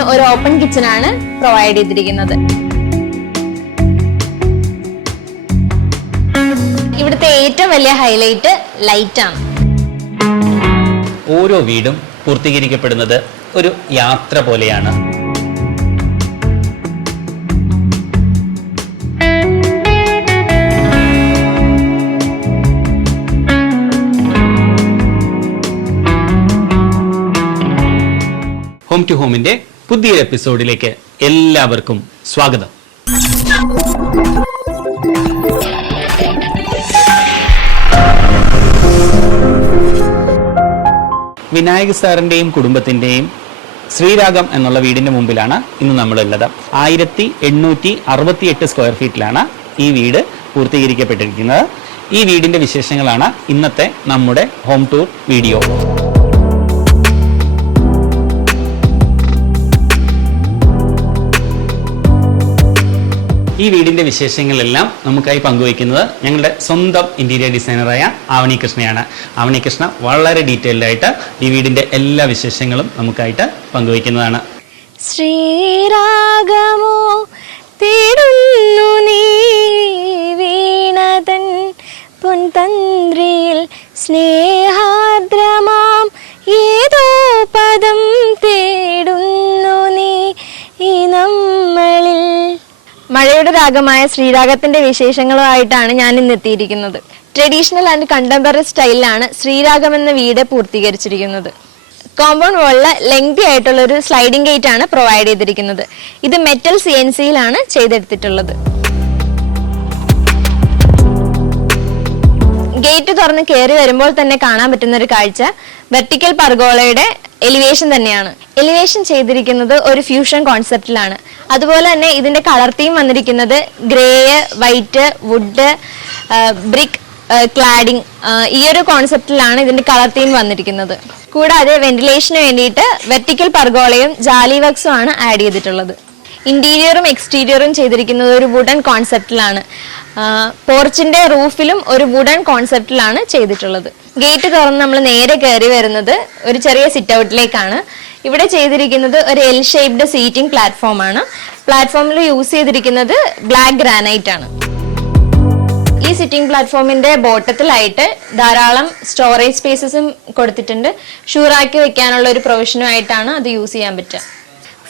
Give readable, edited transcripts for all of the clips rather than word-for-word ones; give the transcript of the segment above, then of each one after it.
ഇതിന് ഒരു open kitchen ആണ് പ്രൊവൈഡ് ചെയ്തിരിക്കുന്നത്. ഇവിടുത്തെ ഏറ്റവും വലിയ ഹൈലൈറ്റ് ലൈറ്റ് ആണ്. ഓരോ വീടും പൂർത്തീകരിക്കപ്പെടുന്നത് ഒരു യാത്ര പോലെയാണ്. ഹോം ടു ഹോമിന്റെ പുതിയൊരു എപ്പിസോഡിലേക്ക് എല്ലാവർക്കും സ്വാഗതം. വിനായക് സാറിന്റെയും കുടുംബത്തിന്റെയും ശ്രീരാഗം എന്നുള്ള വീടിന്റെ മുമ്പിലാണ് ഇന്ന് നമ്മളുള്ളത്. 1868 സ്ക്വയർ ഫീറ്റിലാണ് ഈ വീട് പൂർത്തീകരിക്കപ്പെട്ടിരിക്കുന്നത്. ഈ വീടിന്റെ വിശേഷങ്ങളാണ് ഇന്നത്തെ നമ്മുടെ ഹോം ടൂർ വീഡിയോ. ഈ വീടിന്റെ വിശേഷങ്ങളെല്ലാം നമുക്കായി പങ്കുവയ്ക്കുന്നത് ഞങ്ങളുടെ സ്വന്തം ഇന്റീരിയർ ഡിസൈനറായ ആവണി കൃഷ്ണയാണ്. ആവണി കൃഷ്ണ വളരെ ഡീറ്റെയിൽഡ് ആയിട്ട് ഈ വീടിന്റെ എല്ലാ വിശേഷങ്ങളും നമുക്കായിട്ട് പങ്കുവയ്ക്കുന്നതാണ്. ശ്രീരാഗമോ തേടുന്നു നീ വീണതൻ പൊൻതന്ത്രിയിൽ സ്നേഹാദ്രമാം ഏതോ പദം തേടുന്നു നീ ഈ നമ്മളിൽ. മഴയുടെ രാഗമായ ശ്രീരാഗത്തിന്റെ വിശേഷങ്ങളുമായിട്ടാണ് ഞാൻ ഇന്ന് എത്തിയിരിക്കുന്നത്. ട്രഡീഷണൽ ആൻഡ് കണ്ടംപററി സ്റ്റൈലിലാണ് ശ്രീരാഗം എന്ന വീട് പൂർത്തീകരിച്ചിരിക്കുന്നത്. കോമ്പൗണ്ട് വാളിൽ ലെങ്തി ആയിട്ടുള്ള ഒരു സ്ലൈഡിംഗ് ഗേറ്റ് ആണ് പ്രൊവൈഡ് ചെയ്തിരിക്കുന്നത്. ഇത് മെറ്റൽ CNC-യിലാണ് ചെയ്തെടുത്തിട്ടുള്ളത്. ഗേറ്റ് തുറന്ന് കയറി വരുമ്പോൾ തന്നെ കാണാൻ പറ്റുന്ന ഒരു കാഴ്ച വെർട്ടിക്കൽ പർഗോളയുടെ എലിവേഷൻ തന്നെയാണ്. എലിവേഷൻ ചെയ്തിരിക്കുന്നത് ഒരു ഫ്യൂഷൻ കോൺസെപ്റ്റിലാണ്. അതുപോലെ തന്നെ ഇതിന്റെ കളർ തീം വന്നിരിക്കുന്നത് grey, white, wood, brick, cladding, ഈ ഒരു കോൺസെപ്റ്റിലാണ് ഇതിന്റെ കളർ തീം വന്നിരിക്കുന്നത്. കൂടാതെ വെന്റിലേഷന് വേണ്ടിയിട്ട് വെർട്ടിക്കൽ പർഗോളയും ജാലി വർക്സും ആണ് ആഡ് ചെയ്തിട്ടുള്ളത്. ഇന്റീരിയറും എക്സ്റ്റീരിയറും ചെയ്തിരിക്കുന്നത് ഒരു വുഡൻ കോൺസെപ്റ്റിലാണ്. പോർച്ചിന്റെ റൂഫിലും ഒരു വുഡൻ കോൺസെപ്റ്റിലാണ് ചെയ്തിട്ടുള്ളത്. ഗേറ്റ് തുറന്ന് നമ്മൾ നേരെ കയറി വരുന്നത് ഒരു ചെറിയ സിറ്റ് ഔട്ടിലേക്കാണ്. ഇവിടെ ചെയ്തിരിക്കുന്നത് ഒരു L ഷേപ്ഡ് സീറ്റിംഗ് പ്ലാറ്റ്ഫോം ആണ്. പ്ലാറ്റ്ഫോമിൽ യൂസ് ചെയ്തിരിക്കുന്നത് ബ്ലാക്ക് ഗ്രാനൈറ്റ് ആണ്. ഈ സിറ്റിംഗ് പ്ലാറ്റ്ഫോമിന്റെ ബോട്ടത്തിലായിട്ട് ധാരാളം സ്റ്റോറേജ് സ്പേസസും കൊടുത്തിട്ടുണ്ട്. ഷൂറാക്കി വെക്കാനുള്ള ഒരു പ്രൊവിഷനും ആയിട്ടാണ് അത് യൂസ് ചെയ്യാൻ പറ്റുക.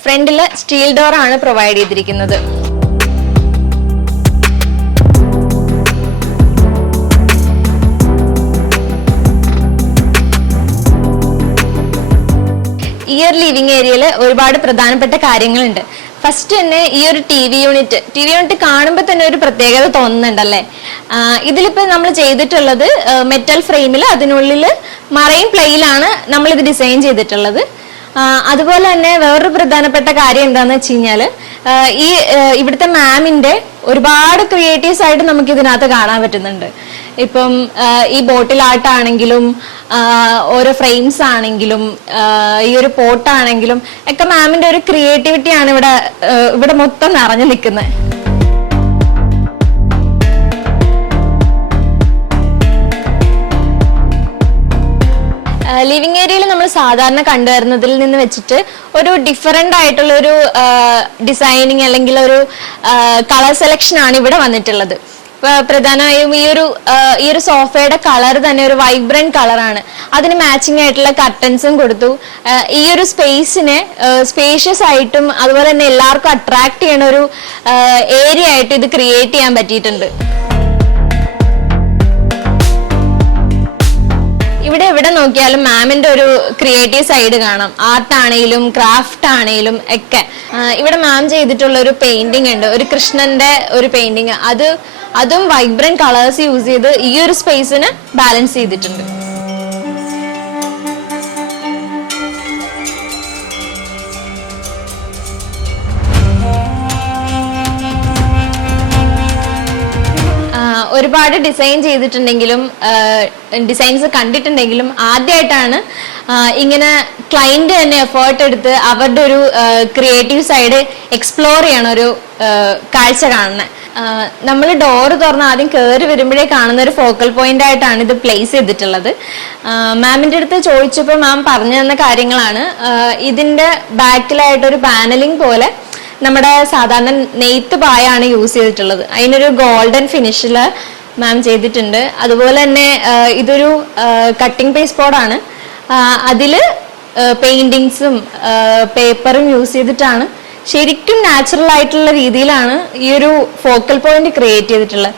ഫ്രണ്ടില് സ്റ്റീൽ ഡോർ ആണ് പ്രൊവൈഡ് ചെയ്തിരിക്കുന്നത്. ഈ ഒരു ലിവിംഗ് ഏരിയയിൽ ഒരുപാട് പ്രധാനപ്പെട്ട കാര്യങ്ങളുണ്ട്. ഫസ്റ്റ് തന്നെ ഈ ഒരു ടി വി യൂണിറ്റ് കാണുമ്പോൾ തന്നെ ഒരു പ്രത്യേകത തോന്നുന്നുണ്ടല്ലേ. ഇതിലിപ്പോൾ നമ്മൾ ചെയ്തിട്ടുള്ളത് മെറ്റൽ ഫ്രെയിമിൽ അതിനുള്ളിൽ മറൈൻ പ്ലേയിലാണ് നമ്മൾ ഇത് ഡിസൈൻ ചെയ്തിട്ടുള്ളത്. അതുപോലെ തന്നെ വേറൊരു പ്രധാനപ്പെട്ട കാര്യം എന്താണെന്ന് വെച്ച് കഴിഞ്ഞാൽ ഇവിടുത്തെ മാമിന്റെ ഒരുപാട് ക്രിയേറ്റീവ്സ് ആയിട്ട് നമുക്ക് ഇതിനകത്ത് കാണാൻ പറ്റുന്നുണ്ട്. ഇപ്പം ഈ ബോട്ടിൽ ആർട്ടാണെങ്കിലും ഓരോ ഫ്രെയിംസ് ആണെങ്കിലും ഈ ഒരു പോട്ടാണെങ്കിലും ഒക്കെ മാമിന്റെ ഒരു ക്രിയേറ്റിവിറ്റിയാണ് ഇവിടെ മൊത്തം നിറഞ്ഞു നിൽക്കുന്നത്. ലിവിംഗ് ഏരിയയിൽ നമ്മൾ സാധാരണ കണ്ടുവരുന്നതിൽ നിന്ന് വെച്ചിട്ട് ഒരു ഡിഫറെന്റ് ആയിട്ടുള്ള ഒരു ഡിസൈനിങ് അല്ലെങ്കിൽ ഒരു കളർ സെലക്ഷൻ ആണ് ഇവിടെ വന്നിട്ടുള്ളത്. പ്രധാനമായും ഈ ഒരു സോഫയുടെ കളർ തന്നെ ഒരു വൈബ്രന്റ് കളറാണ്. അതിന് മാച്ചിങ് ആയിട്ടുള്ള കർട്ടൻസും കൊടുത്തു. ഈ ഒരു സ്പേസിനെ സ്പേഷ്യസ് ആയിട്ടും അതുപോലെ തന്നെ എല്ലാവർക്കും അട്രാക്ട് ചെയ്യുന്ന ഒരു ഏരിയ ആയിട്ട് ഇത് ക്രിയേറ്റ് ചെയ്യാൻ പറ്റിയിട്ടുണ്ട്. എവിടെ നോക്കിയാലും മാമിന്റെ ഒരു ക്രിയേറ്റീവ് സൈഡ് കാണാം. ആർട്ട് ആണെങ്കിലും ക്രാഫ്റ്റ് ആണെങ്കിലും ഒക്കെ. ഇവിടെ മാം ചെയ്തിട്ടുള്ള ഒരു പെയിന്റിംഗ് ഉണ്ട്, ഒരു കൃഷ്ണന്റെ ഒരു പെയിന്റിംഗ്. അതും വൈബ്രന്റ് കളേഴ്സ് യൂസ് ചെയ്ത് ഈ ഒരു സ്പേസിന് ബാലൻസ് ചെയ്തിട്ടുണ്ട്. ഒരുപാട് ഡിസൈൻ ചെയ്തിട്ടുണ്ടെങ്കിലും ഡിസൈൻസ് കണ്ടിട്ടുണ്ടെങ്കിലും ആദ്യമായിട്ടാണ് ഇങ്ങനെ ക്ലയന്റ് തന്നെ എഫേർട്ട് എടുത്ത് അവരുടെ ഒരു ക്രിയേറ്റീവ് സൈഡ് എക്സ്പ്ലോർ ചെയ്യണ ഒരു കാഴ്ച കാണുന്നത്. നമ്മൾ ഡോറ് തുറന്ന് ആദ്യം കയറി വരുമ്പോഴേ കാണുന്ന ഒരു ഫോക്കൽ പോയിന്റ് ആയിട്ടാണ് ഇത് പ്ലേസ് ചെയ്തിട്ടുള്ളത്. മാമിന്റെ അടുത്ത് ചോദിച്ചപ്പോൾ മാം പറഞ്ഞു തന്ന കാര്യങ്ങളാണ്. ഇതിന്റെ ബാക്കിലായിട്ട് ഒരു പാനലിംഗ് പോലെ നമ്മുടെ സാധാരണ നെയ്ത്ത് പായാണ് യൂസ് ചെയ്തിട്ടുള്ളത്. അതിനൊരു ഗോൾഡൻ ഫിനിഷില് മാം ചെയ്തിട്ടുണ്ട്. അതുപോലെ തന്നെ ഇതൊരു കട്ടിംഗ് പേസ്റ്റ് ബോർഡാണ്. അതില് പെയിന്റിങ്സും പേപ്പറും യൂസ് ചെയ്തിട്ടാണ് ശരിക്കും നാച്ചുറൽ ആയിട്ടുള്ള രീതിയിലാണ് ഈ ഒരു ഫോക്കൽ പോയിന്റ് ക്രിയേറ്റ് ചെയ്തിട്ടുള്ളത്.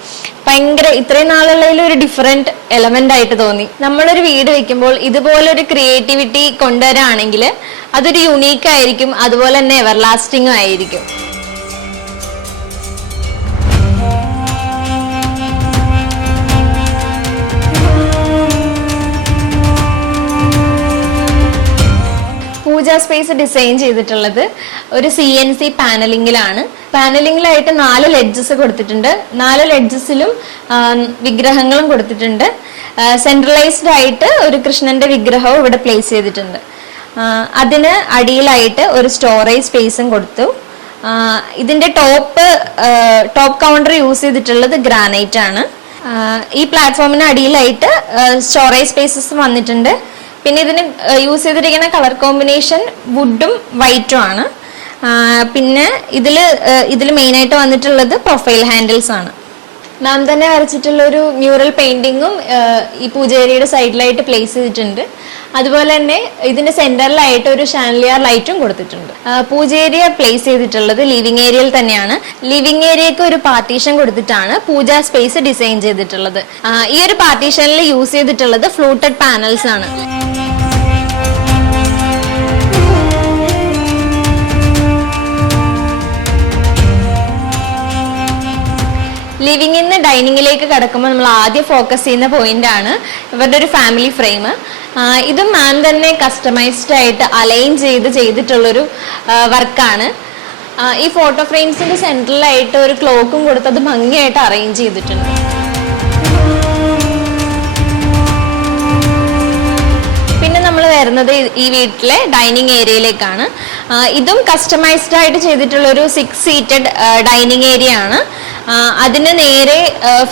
ഭയങ്കര ഇത്രയും നാളുള്ളതിൽ ഒരു ഡിഫറെന്റ് എലമെന്റ് ആയിട്ട് തോന്നി. നമ്മളൊരു വീട് വെക്കുമ്പോൾ ഇതുപോലൊരു ക്രിയേറ്റിവിറ്റി കൊണ്ടുവരാണെങ്കിൽ അതൊരു യുണീക്ക് ആയിരിക്കും, അതുപോലെ തന്നെ എവർലാസ്റ്റിംഗും ആയിരിക്കും. പൂജ സ്പേസ് ഡിസൈൻ ചെയ്തിട്ടുള്ളത് ഒരു CNC പാനലിംഗിലാണ്. പാനലിംഗിലായിട്ട് 4 ലെഡ്ജസ് കൊടുത്തിട്ടുണ്ട്. 4 ലെഡ്ജസിലും വിഗ്രഹങ്ങളും കൊടുത്തിട്ടുണ്ട്. സെൻട്രലൈസ്ഡ് ആയിട്ട് ഒരു കൃഷ്ണന്റെ വിഗ്രഹവും ഇവിടെ പ്ലേസ് ചെയ്തിട്ടുണ്ട്. അതിന് അടിയിലായിട്ട് ഒരു സ്റ്റോറേജ് സ്പേസും കൊടുത്തു. ഇതിന്റെ ടോപ്പ് കൗണ്ടർ യൂസ് ചെയ്തിട്ടുള്ളത് ഗ്രാനൈറ്റ് ആണ്. ഈ പ്ലാറ്റ്ഫോമിന് അടിയിലായിട്ട് സ്റ്റോറേജ് സ്പേസസ് വന്നിട്ടുണ്ട്. പിന്നെ ഇതിന് യൂസ് ചെയ്തിരിക്കുന്ന കളർ കോമ്പിനേഷൻ വുഡും വൈറ്റും ആണ്. പിന്നെ ഇതിൽ മെയിനായിട്ട് വന്നിട്ടുള്ളത് പ്രൊഫൈൽ ഹാൻഡിൽസ് ആണ്. മാം തന്നെ വരച്ചിട്ടുള്ള ഒരു മ്യൂറൽ പെയിന്റിങ്ങും ഈ പൂജേരിയുടെ സൈഡിലായിട്ട് പ്ലേസ് ചെയ്തിട്ടുണ്ട്. അതുപോലെ തന്നെ ഇതിന്റെ സെന്ററിലായിട്ട് ഒരു ഷാൻലിയർ ലൈറ്റും കൊടുത്തിട്ടുണ്ട്. പൂജേരിയ പ്ലേസ് ചെയ്തിട്ടുള്ളത് ലിവിംഗ് ഏരിയയിൽ തന്നെയാണ്. ലിവിംഗ് ഏരിയക്ക് ഒരു പാർട്ടീഷൻ കൊടുത്തിട്ടാണ് പൂജ സ്പേസ് ഡിസൈൻ ചെയ്തിട്ടുള്ളത്. ഈ ഒരു പാർട്ടീഷനിൽ യൂസ് ചെയ്തിട്ടുള്ളത് ഫ്ലൂട്ടഡ് പാനൽസ് ആണ്. ലിവിംഗിൽ നിന്ന് ഡൈനിങ്ങിലേക്ക് കടക്കുമ്പോൾ നമ്മൾ ആദ്യം ഫോക്കസ് ചെയ്യുന്ന പോയിന്റ് ആണ് ഇവരുടെ ഒരു ഫാമിലി ഫ്രെയിം. ഇതും മാം തന്നെ കസ്റ്റമൈസ്ഡ് ആയിട്ട് അലൈൻ ചെയ്തിട്ടുള്ളൊരു വർക്കാണ്. ഈ ഫോട്ടോ ഫ്രെയിംസിന്റെ സെന്ററിലായിട്ട് ഒരു ക്ലോക്കും കൊടുത്ത് അത് ഭംഗിയായിട്ട് അറേഞ്ച് ചെയ്തിട്ടുണ്ട്. പിന്നെ നമ്മൾ വരുന്നത് ഈ വീട്ടിലെ ഡൈനിങ് ഏരിയയിലേക്കാണ്. ഇതും കസ്റ്റമൈസ്ഡ് ആയിട്ട് ചെയ്തിട്ടുള്ള ഒരു 6 സീറ്റഡ് ഡൈനിങ് ഏരിയ ആണ്. അതിന് നേരെ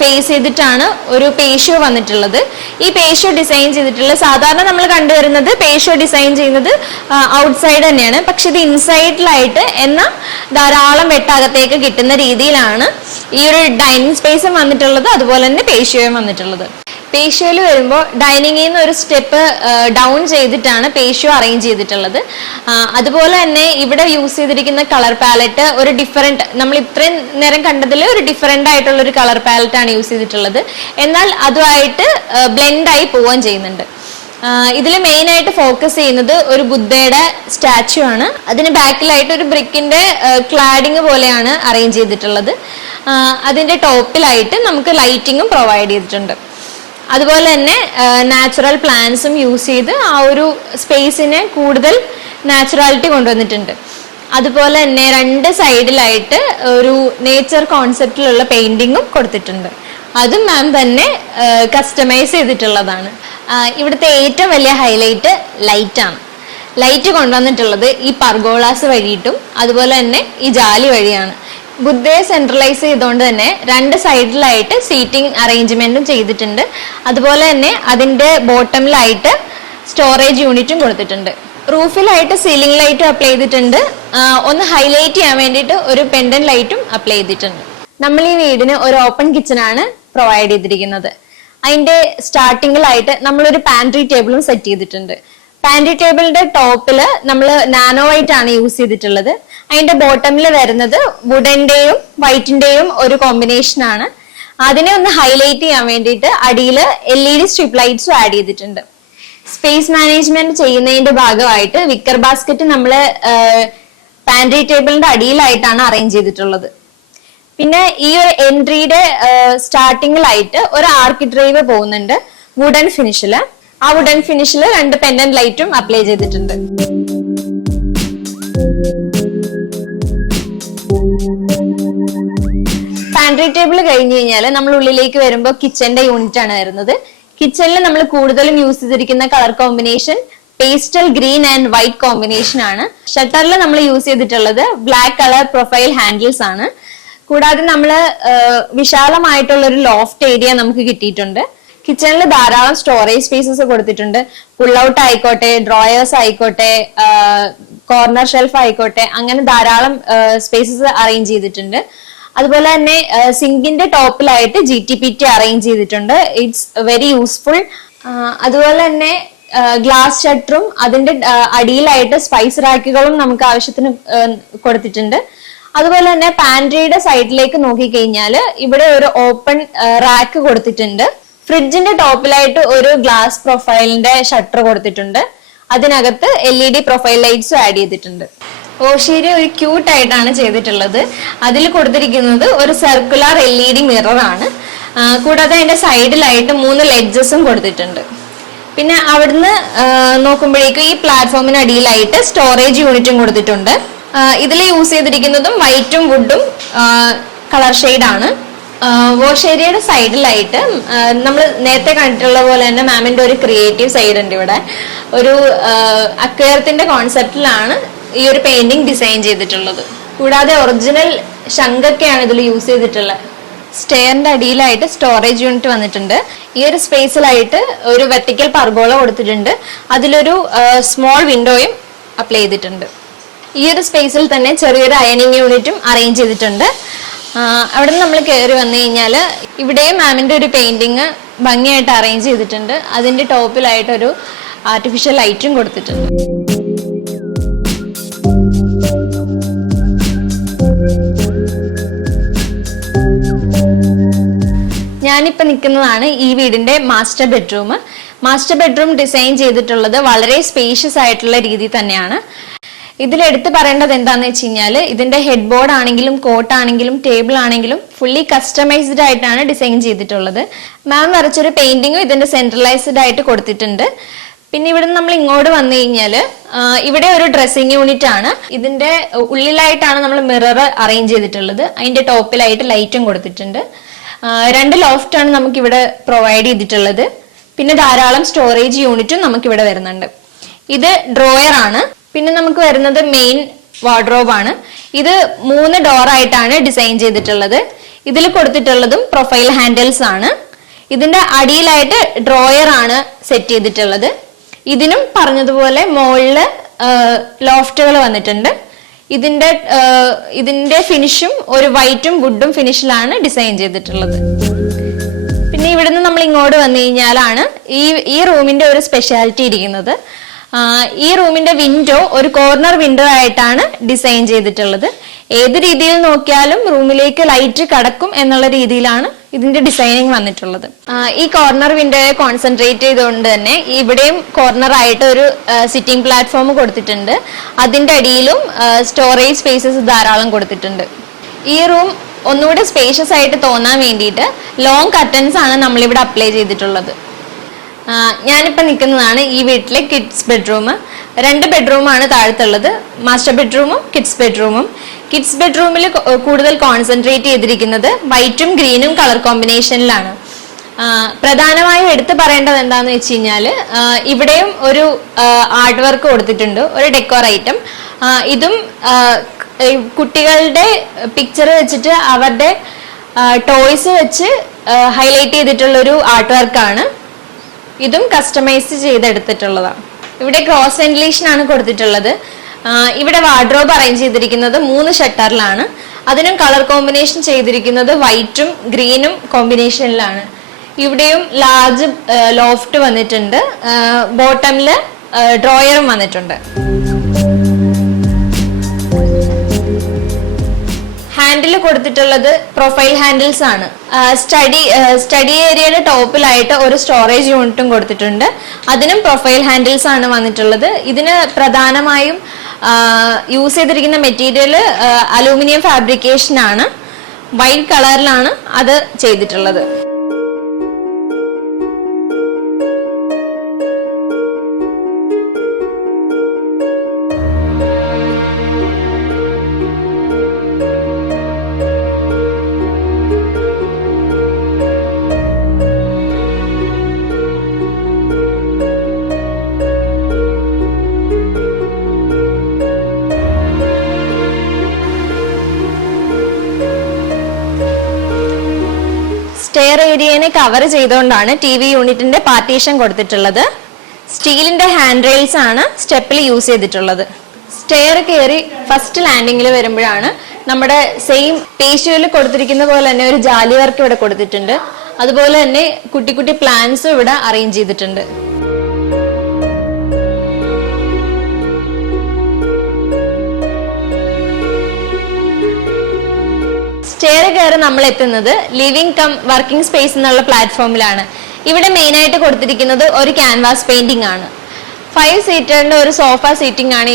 ഫേസ് ചെയ്തിട്ടാണ് ഒരു പേഷ്യോ വന്നിട്ടുള്ളത്. ഈ പേഷ്യോ ഡിസൈൻ ചെയ്തിട്ടുള്ള സാധാരണ നമ്മൾ കണ്ടുവരുന്നത് പേഷ്യോ ഡിസൈൻ ചെയ്യുന്നത് ഔട്ട്സൈഡ് തന്നെയാണ്. പക്ഷെ ഇത് ഇൻസൈഡിലായിട്ട് എന്നാൽ ധാരാളം വെട്ടകത്തേക്ക് കിട്ടുന്ന രീതിയിലാണ് ഈ ഒരു ഡൈനിങ് സ്പേസും വന്നിട്ടുള്ളത്. അതുപോലെ തന്നെ പേഷ്യോയും വന്നിട്ടുള്ളത്. പേഷ്യോയിൽ വരുമ്പോൾ ഡൈനിങ്ങിൽ നിന്ന് ഒരു സ്റ്റെപ്പ് ഡൗൺ ചെയ്തിട്ടാണ് പേഷ്യോ അറേഞ്ച് ചെയ്തിട്ടുള്ളത്. അതുപോലെ തന്നെ ഇവിടെ യൂസ് ചെയ്തിരിക്കുന്ന കളർ പാലറ്റ് ഒരു ഡിഫറെന്റ്, നമ്മൾ ഇത്രയും നേരം കണ്ടതിൽ ഒരു ഡിഫറെന്റ് ആയിട്ടുള്ള ഒരു കളർ പാലറ്റ് ആണ് യൂസ് ചെയ്തിട്ടുള്ളത്. എന്നാൽ അതുമായിട്ട് ബ്ലെൻഡായി പോവുകയും ചെയ്യുന്നുണ്ട്. ഇതിൽ മെയിൻ ആയിട്ട് ഫോക്കസ് ചെയ്യുന്നത് ഒരു ബുദ്ധയുടെ സ്റ്റാച്ചു ആണ്. അതിന് ബാക്കിലായിട്ട് ഒരു ബ്രിക്കിന്റെ ക്ലാഡിങ് പോലെയാണ് അറേഞ്ച് ചെയ്തിട്ടുള്ളത്. അതിന്റെ ടോപ്പിലായിട്ട് നമുക്ക് ലൈറ്റിങ്ങും പ്രൊവൈഡ് ചെയ്തിട്ടുണ്ട്. അതുപോലെ തന്നെ നാച്ചുറൽ പ്ലാന്റ്സും യൂസ് ചെയ്ത് ആ ഒരു സ്പേസിനെ കൂടുതൽ നാച്ചുറാലിറ്റി കൊണ്ടുവന്നിട്ടുണ്ട്. അതുപോലെ തന്നെ 2 സൈഡിലായിട്ട് ഒരു നേച്ചർ കോൺസെപ്റ്റിലുള്ള പെയിന്റിങ്ങും കൊടുത്തിട്ടുണ്ട്. അതും മാം തന്നെ കസ്റ്റമൈസ് ചെയ്തിട്ടുള്ളതാണ്. ഇവിടുത്തെ ഏറ്റവും വലിയ ഹൈലൈറ്റ് ലൈറ്റാണ്. ലൈറ്റ് കൊണ്ടുവന്നിട്ടുള്ളത് ഈ പർഗോളാസ് വഴിയിട്ടും അതുപോലെ തന്നെ ഈ ജാലി വഴിയാണ്. ബുദ്ധയെ സെൻട്രലൈസ് ചെയ്തുകൊണ്ട് തന്നെ 2 സൈഡിലായിട്ട് സീറ്റിംഗ് അറേഞ്ച്മെന്റും ചെയ്തിട്ടുണ്ട്. അതുപോലെ തന്നെ അതിന്റെ ബോട്ടമിലായിട്ട് സ്റ്റോറേജ് യൂണിറ്റും കൊടുത്തിട്ടുണ്ട്. റൂഫിലായിട്ട് സീലിംഗ് ലൈറ്റും അപ്ലൈ ചെയ്തിട്ടുണ്ട്. ഒന്ന് ഹൈലൈറ്റ് ചെയ്യാൻ വേണ്ടിയിട്ട് ഒരു പെൻഡന്റ് ലൈറ്റും അപ്ലൈ ചെയ്തിട്ടുണ്ട്. നമ്മൾ ഈ വീടിന് ഒരു ഓപ്പൺ കിച്ചൺ ആണ് പ്രൊവൈഡ് ചെയ്തിരിക്കുന്നത്. അതിന്റെ സ്റ്റാർട്ടിങ്ങിലായിട്ട് നമ്മളൊരു പാൻട്രി ടേബിളും സെറ്റ് ചെയ്തിട്ടുണ്ട്. പാൻട്രി ടേബിളിന്റെ ടോപ്പില് നമ്മൾ നാനോ വൈറ്റ് ആണ് യൂസ് ചെയ്തിട്ടുള്ളത്. അതിന്റെ ബോട്ടമിൽ വരുന്നത് വുഡന്റെയും വൈറ്റിന്റെയും ഒരു കോമ്പിനേഷൻ ആണ്. അതിനെ ഒന്ന് ഹൈലൈറ്റ് ചെയ്യാൻ വേണ്ടിയിട്ട് അടിയിൽ LED സ്ട്രിപ്പ് ലൈറ്റ്സും ആഡ് ചെയ്തിട്ടുണ്ട്. സ്പേസ് മാനേജ്മെന്റ് ചെയ്യുന്നതിന്റെ ഭാഗമായിട്ട് വിക്കർ ബാസ്ക്കറ്റ് നമ്മൾ പാൻട്രി ടേബിളിന്റെ അടിയിലായിട്ടാണ് അറേഞ്ച് ചെയ്തിട്ടുള്ളത്. പിന്നെ ഈ ഒരു എൻട്രിയുടെ സ്റ്റാർട്ടിങ്ങിലായിട്ട് ഒരു ആർക്ക് ഡ്രൈവ് പോകുന്നുണ്ട് വുഡൻ ഫിനിഷില്. ആ വുഡൻ ഫിനിഷില് 2 പെൻഡന്റ് ലൈറ്റും അപ്ലൈ ചെയ്തിട്ടുണ്ട്. പാൻട്രി ടേബിൾ കഴിഞ്ഞ് കഴിഞ്ഞാൽ നമ്മൾ ഉള്ളിലേക്ക് വരുമ്പോൾ കിച്ചന്റെ യൂണിറ്റ് ആണ് വരുന്നത്. കിച്ചണിൽ നമ്മൾ കൂടുതലും യൂസ് ചെയ്തിരിക്കുന്ന colour combination pastel green and white combination ആണ്. ഷട്ടറിൽ നമ്മൾ യൂസ് ചെയ്തിട്ടുള്ളത് ബ്ലാക്ക് കളർ പ്രൊഫൈൽ ഹാൻഡിൽസ് ആണ്. കൂടാതെ നമ്മൾ വിശാലമായിട്ടുള്ള ഒരു ലോഫ്റ്റ് ഏരിയ നമുക്ക് കിട്ടിയിട്ടുണ്ട്. കിച്ചണിൽ ധാരാളം സ്റ്റോറേജ് സ്പേസസ് കൊടുത്തിട്ടുണ്ട്. പുൾ ഔട്ട് ആയിക്കോട്ടെ, ഡ്രോയേഴ്സ് ആയിക്കോട്ടെ, കോർണർ ഷെൽഫ് ആയിക്കോട്ടെ, അങ്ങനെ ധാരാളം സ്പേസസ് അറേഞ്ച് ചെയ്തിട്ടുണ്ട്. അതുപോലെ തന്നെ സിങ്കിന്റെ ടോപ്പിലായിട്ട് GTPT അറേഞ്ച് ചെയ്തിട്ടുണ്ട്. It's very useful. അതുപോലെ തന്നെ ഗ്ലാസ് ഷട്ടറും അതിന്റെ അടിയിലായിട്ട് സ്പൈസ് റാക്കുകളും നമുക്ക് ആവശ്യത്തിന് കൊടുത്തിട്ടുണ്ട്. അതുപോലെ തന്നെ പാൻട്രിയുടെ സൈഡിലേക്ക് നോക്കിക്കഴിഞ്ഞാൽ ഇവിടെ ഒരു ഓപ്പൺ റാക്ക് കൊടുത്തിട്ടുണ്ട്. ഫ്രിഡ്ജിന്റെ ടോപ്പിലായിട്ട് ഒരു ഗ്ലാസ് പ്രൊഫൈലിന്റെ ഷട്ടർ കൊടുത്തിട്ടുണ്ട്. അതിനകത്ത് LED പ്രൊഫൈൽ ലൈറ്റ്സും ആഡ് ചെയ്തിട്ടുണ്ട്. ഓഷീരി ഒരു ക്യൂട്ട് ആയിട്ടാണ് ചെയ്തിട്ടുള്ളത്. അതിൽ കൊടുത്തിരിക്കുന്നത് ഒരു സർക്കുലർ LED മിറർ ആണ്. കൂടാതെ അതിന്റെ സൈഡിലായിട്ട് 3 ലെഡ്ജസും കൊടുത്തിട്ടുണ്ട്. പിന്നെ അവിടുന്ന് നോക്കുമ്പോഴേക്കും ഈ പ്ലാറ്റ്ഫോമിന് അടിയിലായിട്ട് സ്റ്റോറേജ് യൂണിറ്റും കൊടുത്തിട്ടുണ്ട്. ഇതിൽ യൂസ് ചെയ്തിരിക്കുന്നതും വൈറ്റും വുഡും കളർ ഷെയ്ഡാണ്. വാഷ് ഏരിയയുടെ സൈഡിലായിട്ട് നമ്മൾ നേരത്തെ കണ്ടിട്ടുള്ള പോലെ തന്നെ മാമിന്റെ ഒരു ക്രിയേറ്റീവ് സൈഡ് ഉണ്ട്. ഇവിടെ ഒരു അക്വയറത്തിന്റെ കോൺസെപ്റ്റിലാണ് ഈ ഒരു പെയിന്റിംഗ് ഡിസൈൻ ചെയ്തിട്ടുള്ളത്. കൂടാതെ ഒറിജിനൽ ശംഖൊക്കെയാണ് ഇതിൽ യൂസ് ചെയ്തിട്ടുള്ളത്. സ്റ്റെയറിന്റെ അടിയിലായിട്ട് സ്റ്റോറേജ് യൂണിറ്റ് വന്നിട്ടുണ്ട്. ഈ ഒരു സ്പേസിലായിട്ട് ഒരു വെർട്ടിക്കൽ പർഗോള കൊടുത്തിട്ടുണ്ട്. അതിലൊരു സ്മോൾ വിൻഡോയും അപ്ലൈ ചെയ്തിട്ടുണ്ട്. ഈ ഒരു സ്പേസിൽ തന്നെ ചെറിയൊരു അയണിങ് യൂണിറ്റും അറേഞ്ച് ചെയ്തിട്ടുണ്ട്. അവിടെ നിന്ന് നമ്മൾ കയറി വന്നു കഴിഞ്ഞാൽ ഇവിടെയും മാമിന്റെ ഒരു പെയിന്റിങ് ഭംഗിയായിട്ട് അറേഞ്ച് ചെയ്തിട്ടുണ്ട്. അതിന്റെ ടോപ്പിലായിട്ടൊരു ആർട്ടിഫിഷ്യൽ ലൈറ്റും കൊടുത്തിട്ടുണ്ട്. ഞാനിപ്പോൾ നിൽക്കുന്നതാണ് ഈ വീടിന്റെ master bedroom. Master bedroom design ചെയ്തിട്ടുള്ളത് വളരെ സ്പേഷ്യസ് ആയിട്ടുള്ള രീതി തന്നെയാണ്. ഇതിൽ എടുത്ത് പറയേണ്ടത് എന്താണെന്ന് വെച്ച് കഴിഞ്ഞാൽ ഇതിന്റെ ഹെഡ് ബോർഡ് ആണെങ്കിലും കോട്ട് ആണെങ്കിലും ടേബിൾ ആണെങ്കിലും ഫുള്ളി കസ്റ്റമൈസ്ഡ് ആയിട്ടാണ് ഡിസൈൻ ചെയ്തിട്ടുള്ളത്. മാം വരച്ചൊരു പെയിന്റിങ്ങും ഇതിന്റെ സെൻട്രലൈസ്ഡ് ആയിട്ട് കൊടുത്തിട്ടുണ്ട്. പിന്നെ ഇവിടെ നമ്മൾ ഇങ്ങോട്ട് വന്നു കഴിഞ്ഞാൽ ഇവിടെ ഒരു ഡ്രസ്സിംഗ് യൂണിറ്റ് ആണ്. ഇതിന്റെ ഉള്ളിലായിട്ടാണ് നമ്മൾ മിറർ അറേഞ്ച് ചെയ്തിട്ടുള്ളത്. അതിന്റെ ടോപ്പിലായിട്ട് ലൈറ്റും കൊടുത്തിട്ടുണ്ട്. 2 ലോഫ്റ്റ് ആണ് നമുക്ക് ഇവിടെ പ്രൊവൈഡ് ചെയ്തിട്ടുള്ളത്. പിന്നെ ധാരാളം സ്റ്റോറേജ് യൂണിറ്റും നമുക്ക് ഇവിടെ വരുന്നുണ്ട്. ഇത് ഡ്രോയർ ആണ്. പിന്നെ നമുക്ക് വരുന്നത് മെയിൻ വാർഡ്രോബ് ആണ്. ഇത് 3 ഡോർ ആയിട്ടാണ് ഡിസൈൻ ചെയ്തിട്ടുള്ളത്. ഇതിൽ കൊടുത്തിട്ടുള്ളതും പ്രൊഫൈൽ ഹാൻഡിൽസ് ആണ്. ഇതിന്റെ അടിയിലായിട്ട് ഡ്രോയർ ആണ് സെറ്റ് ചെയ്തിട്ടുള്ളത്. ഇതിനും പറഞ്ഞതുപോലെ മുകളില് ലോഫ്റ്റുകൾ വന്നിട്ടുണ്ട്. ഇതിന്റെ ഫിനിഷും ഒരു വൈറ്റും വുഡും ഫിനിഷിലാണ് ഡിസൈൻ ചെയ്തിട്ടുള്ളത്. പിന്നെ ഇവിടുന്ന് നമ്മൾ ഇങ്ങോട്ട് വന്നു കഴിഞ്ഞാലാണ് ഈ റൂമിന്റെ ഒരു സ്പെഷ്യാലിറ്റി ഇരിക്കുന്നത്. ഈ റൂമിന്റെ വിൻഡോ ഒരു കോർണർ വിൻഡോ ആയിട്ടാണ് ഡിസൈൻ ചെയ്തിട്ടുള്ളത്. ഏത് രീതിയിൽ നോക്കിയാലും റൂമിലേക്ക് ലൈറ്റ് കടക്കും എന്നുള്ള രീതിയിലാണ് ഇതിന്റെ ഡിസൈനിങ് വന്നിട്ടുള്ളത്. ഈ കോർണർ വിൻഡോയെ കോൺസെൻട്രേറ്റ് ചെയ്തുകൊണ്ട് തന്നെ ഇവിടെയും കോർണർ ആയിട്ട് ഒരു സിറ്റിംഗ് പ്ലാറ്റ്ഫോം കൊടുത്തിട്ടുണ്ട്. അതിന്റെ അടിയിലും സ്റ്റോറേജ് സ്പേസസ് ധാരാളം കൊടുത്തിട്ടുണ്ട്. ഈ റൂം ഒന്നുകൂടെ സ്പേഷ്യസ് ആയിട്ട് തോന്നാൻ വേണ്ടിയിട്ട് ലോങ് കർട്ടൻസ് ആണ് നമ്മളിവിടെ അപ്ലൈ ചെയ്തിട്ടുള്ളത്. ഞാനിപ്പോൾ നിൽക്കുന്നതാണ് ഈ വീട്ടിലെ കിഡ്സ് ബെഡ്റൂം. 2 ബെഡ്റൂമാണ് താഴത്തുള്ളത്, മാസ്റ്റർ ബെഡ്റൂമും കിഡ്സ് ബെഡ്റൂമും. കിഡ്സ് ബെഡ്റൂമിൽ കൂടുതൽ കോൺസെൻട്രേറ്റ് ചെയ്തിരിക്കുന്നത് വൈറ്റും ഗ്രീനും കളർ കോമ്പിനേഷനിലാണ്. പ്രധാനമായും എടുത്തു പറയേണ്ടത് എന്താണെന്ന് വെച്ച് കഴിഞ്ഞാൽ ഇവിടെയും ഒരു ആർട്ട് വർക്ക് കൊടുത്തിട്ടുണ്ട്, ഒരു ഡെക്കോർ ഐറ്റം. ഇതും കുട്ടികളുടെ പിക്ചർ വെച്ചിട്ട് അവരുടെ ടോയ്സ് വെച്ച് ഹൈലൈറ്റ് ചെയ്തിട്ടുള്ള ഒരു ആർട്ട് വർക്കാണ്. ഇതും കസ്റ്റമൈസ് ചെയ്തെടുത്തിട്ടുള്ളതാണ്. ഇവിടെ ക്രോസ് വെന്റിലേഷൻ ആണ് കൊടുത്തിട്ടുള്ളത്. ഇവിടെ വാർഡ്രോബ് അറേഞ്ച് ചെയ്തിരിക്കുന്നത് 3 ഷട്ടറിലാണ്. അതിനും കളർ കോമ്പിനേഷൻ ചെയ്തിരിക്കുന്നത് വൈറ്റും ഗ്രീനും കോമ്പിനേഷനിലാണ്. ഇവിടെയും ലാർജ് ലോഫ്റ്റ് വന്നിട്ടുണ്ട്. ബോട്ടമില് ഡ്രോയറും വന്നിട്ടുണ്ട്. ഹാൻഡിൽ കൊടുത്തിട്ടുള്ളത് പ്രൊഫൈൽ ഹാൻഡിൽസ് ആണ്. സ്റ്റഡി ഏരിയയുടെ ടോപ്പിലായിട്ട് ഒരു സ്റ്റോറേജ് യൂണിറ്റും കൊടുത്തിട്ടുണ്ട്. അതിനും പ്രൊഫൈൽ ഹാൻഡിൽസ് ആണ് വന്നിട്ടുള്ളത്. ഇതിന് പ്രധാനമായും യൂസ് ചെയ്തിരിക്കുന്ന മെറ്റീരിയൽ അലൂമിനിയം ഫാബ്രിക്കേഷൻ ആണ്. വൈറ്റ് കളറിലാണ് അത് ചെയ്തിട്ടുള്ളത്. സ്റ്റെയർ ഏരിയനെ കവർ ചെയ്തുകൊണ്ടാണ് TV യൂണിറ്റിന്റെ പാർട്ടീഷൻ കൊടുത്തിട്ടുള്ളത്. സ്റ്റീലിന്റെ ഹാൻഡ് റെയിൽസ് ആണ് സ്റ്റെപ്പിൽ യൂസ് ചെയ്തിട്ടുള്ളത്. സ്റ്റെയർ കയറി ഫസ്റ്റ് ലാൻഡിങ്ങിൽ വരുമ്പോഴാണ് നമ്മുടെ സെയിം പേശുവിൽ കൊടുത്തിരിക്കുന്ന പോലെ തന്നെ ഒരു ജാലി വർക്ക് ഇവിടെ കൊടുത്തിട്ടുണ്ട്. അതുപോലെ തന്നെ കുട്ടി കുട്ടി പ്ലാന്റ്സും ഇവിടെ അറേഞ്ച് ചെയ്തിട്ടുണ്ട്. സ്റ്റെയർ കയറി നമ്മൾ എത്തുന്നത് ലിവിംഗ് കം വർക്കിംഗ് സ്പേസ് എന്നുള്ള പ്ലാറ്റ്ഫോമിലാണ്. ഇവിടെ മെയിൻ ആയിട്ട് കൊടുത്തിരിക്കുന്നത് ഒരു ക്യാൻവാസ് പെയിന്റിംഗ് ആണ്. 5 സീറ്ററിന്റെ ഒരു സോഫ സീറ്റിംഗ് ആണ്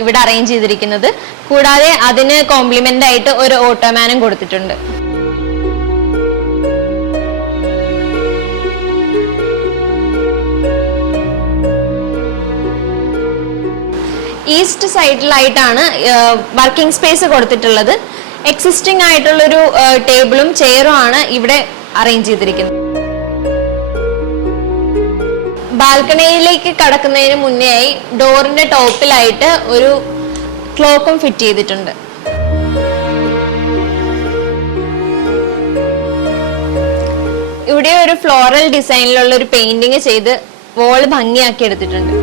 ഇവിടെ അറേഞ്ച് ചെയ്തിരിക്കുന്നത്. കൂടാതെ അതിന് കോംപ്ലിമെന്റ് ആയിട്ട് ഒരു ഓട്ടോമാനും കൊടുത്തിട്ടുണ്ട്. ഈസ്റ്റ് സൈഡിലായിട്ടാണ് വർക്കിംഗ് സ്പേസ് കൊടുത്തിട്ടുള്ളത്. എക്സിസ്റ്റിംഗ് ആയിട്ടുള്ളൊരു ടേബിളും ചെയറും ആണ് ഇവിടെ അറേഞ്ച് ചെയ്തിരിക്കുന്നത്. ബാൽക്കണിയിലേക്ക് കടക്കുന്നതിന് മുന്നേ ആയി ഡോറിന്റെ ടോപ്പിലായിട്ട് ഒരു ക്ലോക്കും ഫിറ്റ് ചെയ്തിട്ടുണ്ട്. ഇവിടെ ഒരു ഫ്ലോറൽ ഡിസൈനിലുള്ള ഒരു പെയിന്റിങ് ചെയ്ത് വോള് ഭംഗിയാക്കി എടുത്തിട്ടുണ്ട്.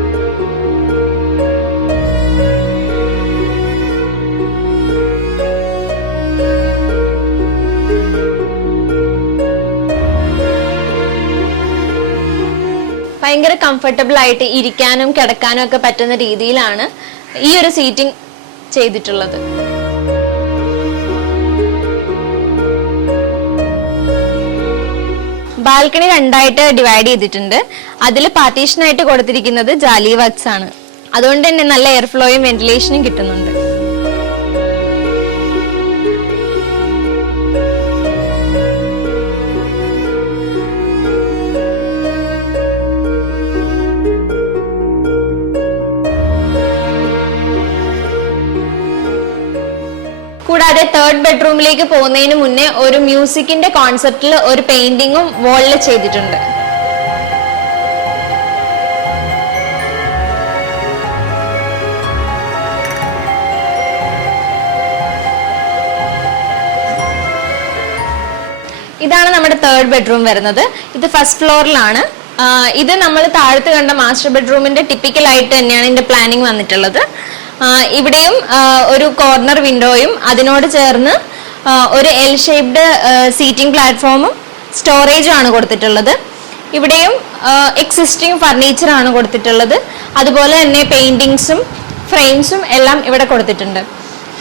ഭയങ്കര കംഫർട്ടബിൾ ആയിട്ട് ഇരിക്കാനും കിടക്കാനും ഒക്കെ പറ്റുന്ന രീതിയിലാണ് ഈ ഒരു സീറ്റിംഗ് ചെയ്തിട്ടുള്ളത്. ബാൽക്കണി 2ആയിട്ട് ഡിവൈഡ് ചെയ്തിട്ടുണ്ട്. അതിൽ പാർട്ടീഷനായിട്ട് കൊടുത്തിരിക്കുന്നത് ജാലി വർക്ക്സ് ആണ്. അതുകൊണ്ട് തന്നെ നല്ല എയർ ഫ്ലോയും വെന്റിലേഷനും കിട്ടുന്നുണ്ട്. കൂടാതെ 3rd ബെഡ്റൂമിലേക്ക് പോകുന്നതിന് മുന്നേ ഒരു മ്യൂസിക്കിന്റെ കോൺസെപ്റ്റിൽ ഒരു പെയിന്റിങ്ങും വാളിൽ ചെയ്തിട്ടുണ്ട്. ഇതാണ് നമ്മുടെ 3rd ബെഡ്റൂം വരുന്നത്. ഇത് ഫസ്റ്റ് ഫ്ലോറിലാണ്. ഇത് നമ്മൾ താഴത്ത് കണ്ട മാസ്റ്റർ ബെഡ്റൂമിന്റെ ടിപ്പിക്കൽ ആയിട്ട് തന്നെയാണ് ഇതിന്റെ പ്ലാനിങ് വന്നിട്ടുള്ളത്. ഇവിടെയും ഒരു കോർണർ വിൻഡോയും അതിനോട് ചേർന്ന് ഒരു എൽ ഷേപ്ഡ് സീറ്റിംഗ് പ്ലാറ്റ്ഫോമും സ്റ്റോറേജും ആണ് കൊടുത്തിട്ടുള്ളത്. ഇവിടെയും എക്സിസ്റ്റിംഗ് ഫർണിച്ചർ ആണ് കൊടുത്തിട്ടുള്ളത്. അതുപോലെ തന്നെ പെയിന്റിങ്സും ഫ്രെയിംസും എല്ലാം ഇവിടെ കൊടുത്തിട്ടുണ്ട്.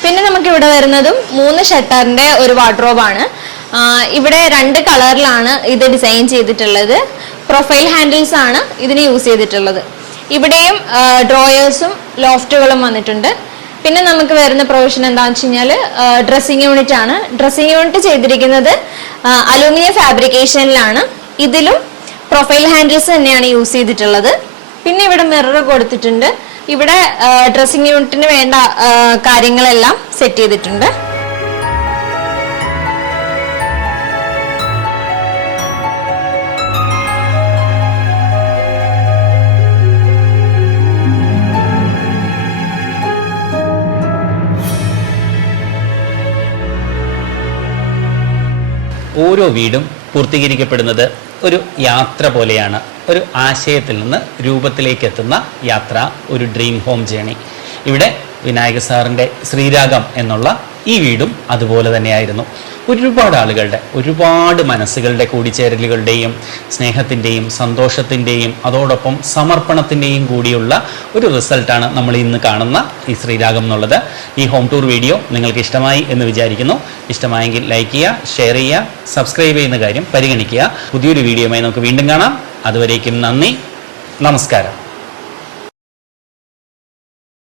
പിന്നെ നമുക്ക് ഇവിടെ വരുന്നതും 3 ഷട്ടറിന്റെ ഒരു വാർഡ്രോബാണ്. ഇവിടെ 2 കളറിലാണ് ഇത് ഡിസൈൻ ചെയ്തിട്ടുള്ളത്. പ്രൊഫൈൽ ഹാൻഡിൽസ് ആണ് ഇതിന് യൂസ് ചെയ്തിട്ടുള്ളത്. ഇവിടെയും ഡ്രോയേഴ്സും ലോഫ്റ്റുകളും വന്നിട്ടുണ്ട്. പിന്നെ നമുക്ക് വരുന്ന പ്രൊവിഷൻ എന്താണെന്ന് വെച്ച് കഴിഞ്ഞാൽ ഡ്രസ്സിംഗ് യൂണിറ്റ് ആണ്. ഡ്രസ്സിംഗ് യൂണിറ്റ് ചെയ്തിരിക്കുന്നത് അലൂമിനിയം ഫാബ്രിക്കേഷനിലാണ്. ഇതിലും പ്രൊഫൈൽ ഹാൻഡിൽസ് തന്നെയാണ് യൂസ് ചെയ്തിട്ടുള്ളത്. പിന്നെ ഇവിടെ മിറർ കൊടുത്തിട്ടുണ്ട്. ഇവിടെ ഡ്രസ്സിംഗ് യൂണിറ്റിന് വേണ്ട കാര്യങ്ങളെല്ലാം സെറ്റ് ചെയ്തിട്ടുണ്ട്. ഓരോ വീടും പൂർത്തീകരിക്കപ്പെടുന്നത് ഒരു യാത്ര പോലെയാണ്. ഒരു ആശയത്തിൽ നിന്ന് രൂപത്തിലേക്ക് എത്തുന്ന യാത്ര, ഒരു ഡ്രീം ഹോം ജേണി. ഇവിടെ വിനായക സാറിൻ്റെ ശ്രീരാഗം എന്നുള്ള ഈ വീടും അതുപോലെ തന്നെയായിരുന്നു. ഒരുപാട് ആളുകളുടെ, ഒരുപാട് മനസ്സുകളുടെ കൂടിച്ചേരലുകളുടെയും സ്നേഹത്തിൻ്റെയും സന്തോഷത്തിൻ്റെയും അതോടൊപ്പം സമർപ്പണത്തിൻ്റെയും കൂടിയുള്ള ഒരു റിസൾട്ടാണ് നമ്മൾ ഇന്ന് കാണുന്ന ഈ ശ്രീരാഗം എന്നുള്ളത്. ഈ ഹോം ടൂർ വീഡിയോ നിങ്ങൾക്ക് ഇഷ്ടമായി എന്ന് വിചാരിക്കുന്നു. ഇഷ്ടമായെങ്കിൽ ലൈക്ക് ചെയ്യുക, ഷെയർ ചെയ്യുക, സബ്സ്ക്രൈബ് ചെയ്യുന്ന കാര്യം പരിഗണിക്കുക. പുതിയൊരു വീഡിയോയുമായി നമുക്ക് വീണ്ടും കാണാം. അതുവരേക്കും നന്ദി, നമസ്കാരം.